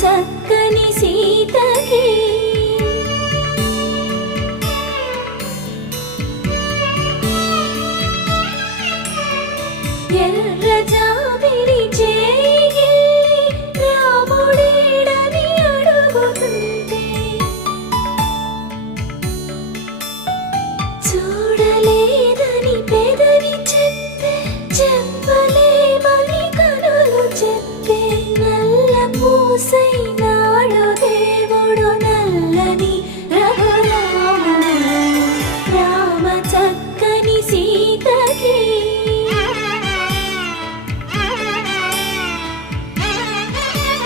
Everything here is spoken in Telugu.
చక్కని సీతకి ఎర్ర జాబిలి చేయి రాముడేడని అడుగుతుంటే చూడలేదని పెదవి చెప్పే చెప్పలేమని కనులు చెప్పే నల్ల పూసైన